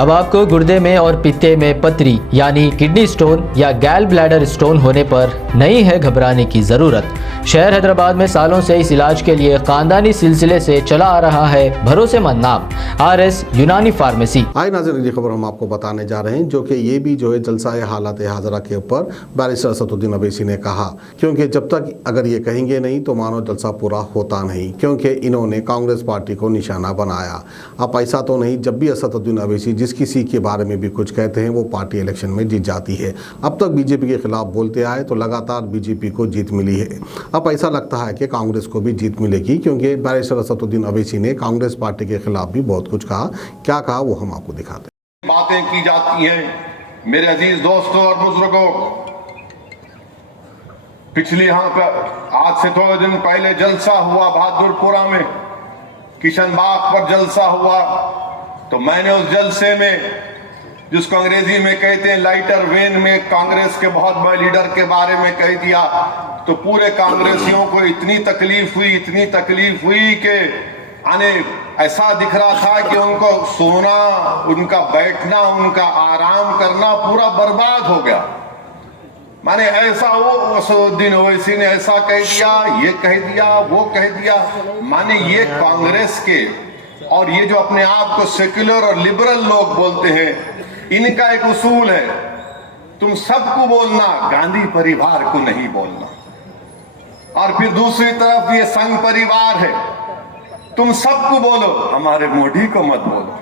अब आपको गुर्दे में और पित्ते में पथरी यानी किडनी स्टोन या गैल ब्लैडर स्टोन होने पर नहीं है घबराने की ज़रूरत। शहर हैदराबाद में सालों से इस इलाज के लिए खानदानी सिलसिले से चला आ रहा है भरोसेमंद नाम RS यूनानी फार्मेसी। आइए नाज़रीन, ये खबर हम आपको बताने जा रहे हैं जो कि ये भी जो है जलसा हालात हाजरा के ऊपर बैरिस्टर असदुद्दीन अवैसी ने कहा, क्योंकि जब तक अगर ये कहेंगे नहीं तो मानो जलसा पूरा होता नहीं, क्योंकि इन्होंने कांग्रेस पार्टी को निशाना बनाया। अब ऐसा तो नहीं, जब भी असदुद्दीन अवैसी जिस किसी के बारे में भी कुछ कहते हैं वो पार्टी इलेक्शन में जीत जाती है। अब तक बीजेपी के खिलाफ बोलते आए तो लगातार बीजेपी को जीत मिली है। अब ऐसा लगता है कि कांग्रेस को भी जीत मिलेगी, क्योंकि बैरिस्टर असदुद्दीन अवैसी ने कांग्रेस पार्टी के खिलाफ भी बहुत कुछ कहा। क्या कहा वो हम आपको दिखाते हैं। बातें की जाती हैं मेरे अजीज दोस्तों और बुजुर्गों। पिछली आज से थोड़े दिन पहले जलसा हुआ बहादुरपुरा में, किशनबाग पर जलसा हुआ, तो मैंने उस जलसे में, जिसको अंग्रेजी में कहते हैं लाइटर वेन में, कांग्रेस के बहुत बड़े लीडर के बारे में कह दिया। तो पूरे कांग्रेसियों को इतनी तकलीफ हुई कि ऐसा दिख रहा था कि उनको सोना, उनका बैठना, उनका आराम करना पूरा बर्बाद हो गया। माने ऐसा वो असदुद्दीन ओवैसी ने ऐसा कह दिया, ये कह दिया, वो कह दिया। माने ये कांग्रेस के और ये जो अपने आप को सेक्युलर और लिबरल लोग बोलते हैं, इनका एक उसूल है, तुम सबको बोलना, गांधी परिवार को नहीं बोलना। और फिर दूसरी तरफ ये संघ परिवार है, तुम सबको बोलो, हमारे मोदी को मत बोलो।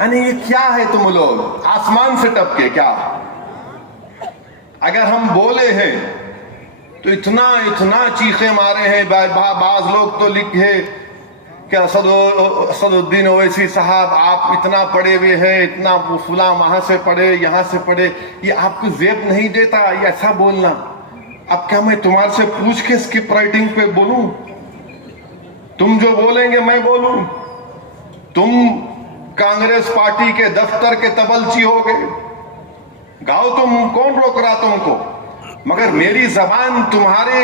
यानी ये क्या है, तुम लोग आसमान से टपके क्या? अगर हम बोले हैं तो इतना चीखे मारे हैं। बाज लोग तो लिखे कि असदुद्दीन ओवैसी साहब आप इतना पढ़े हुए हैं, इतना फुला वहां से पढ़े, यहां से पढ़े, ये आपको जेब नहीं देता ये ऐसा बोलना। अब क्या मैं तुम्हारे से पूछ के स्किप राइटिंग पे बोलूं? तुम जो बोलेंगे मैं बोलूं? तुम कांग्रेस पार्टी के दफ्तर के तबलची हो गए, गाओ तुम, कौन रोक रहा तुमको? मगर मेरी जबान तुम्हारे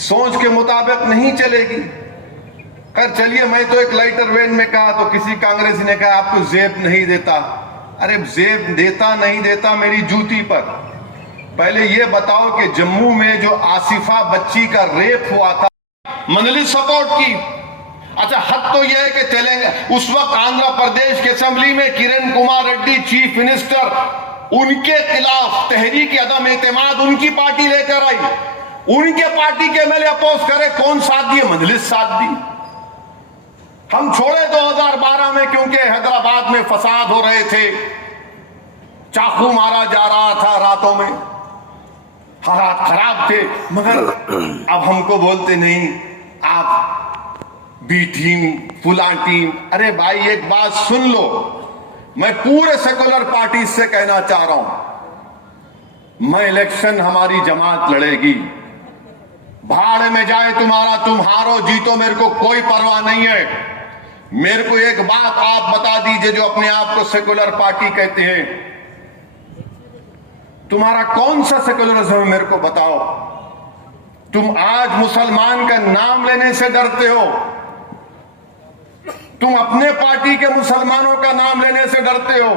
सोच के मुताबिक नहीं चलेगी। कर चलिए, मैं तो एक लाइटर वेन में कहा तो किसी कांग्रेसी ने कहा आपको जेब नहीं देता। अरे जेब देता नहीं देता मेरी जूती पर। पहले ये बताओ कि जम्मू में जो आसिफा बच्ची का रेप हुआ था, मंजलिस सपोर्ट की। अच्छा, हद तो यह है कि तेलंगाना, उस वक्त आंध्र प्रदेश की असेंबली में किरण कुमार रेड्डी चीफ मिनिस्टर, उनके खिलाफ तहरीक अदम एतमाद उनकी पार्टी लेकर आई, उनके पार्टी के एमएलए अपोज करे, कौन साथ दिए? मंजलिस साथ दी। हम छोड़े 2012 में, क्योंकि हैदराबाद में फसाद हो रहे थे, चाकू मारा जा रहा था रातों में, हालात खराब थे। मगर अब हमको बोलते नहीं, आप बी टीम, फुला टीम। अरे भाई एक बात सुन लो, मैं पूरे सेकुलर पार्टी से कहना चाह रहा हूं, मैं इलेक्शन हमारी जमात लड़ेगी, भाड़ में जाए तुम्हारा, तुम हारो जीतो मेरे को कोई परवाह नहीं है। मेरे को एक बात आप बता दीजिए, जो अपने आप को सेकुलर पार्टी कहते हैं, तुम्हारा कौन सा सेकुलरिज्म है मेरे को बताओ। तुम आज मुसलमान का नाम लेने से डरते हो, तुम अपने पार्टी के मुसलमानों का नाम लेने से डरते हो।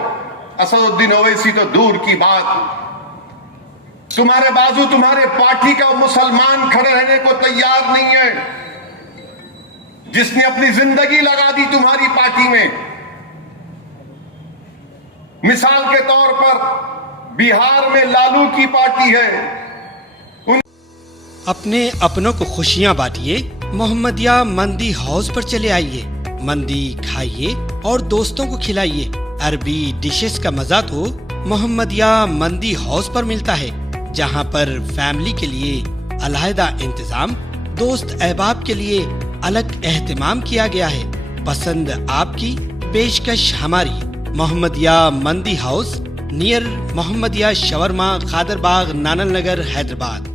असदुद्दीन ओवैसी तो दूर की बात, तुम्हारे बाजू तुम्हारे पार्टी का मुसलमान खड़े रहने को तैयार नहीं है, जिसने अपनी जिंदगी लगा दी तुम्हारी पार्टी में। मिसाल के तौर पर बिहार में लालू की पार्टी है। अपने अपनों को खुशियां बांटिए, मोहम्मदिया मंदी हाउस पर चले आइए। मंदी खाइए और दोस्तों को खिलाइए। अरबी डिशेस का मजा तो मोहम्मदिया मंदी हाउस पर मिलता है, जहां पर फैमिली के लिए अलहदा इंतजाम, दोस्त अहबाब के लिए अलग एहतमाम किया गया है। पसंद आपकी, पेशकश हमारी। मोहम्मदिया मंदी house, near Mohammadia shawarma, Khadarbagh, नानल नगर, हैदराबाद।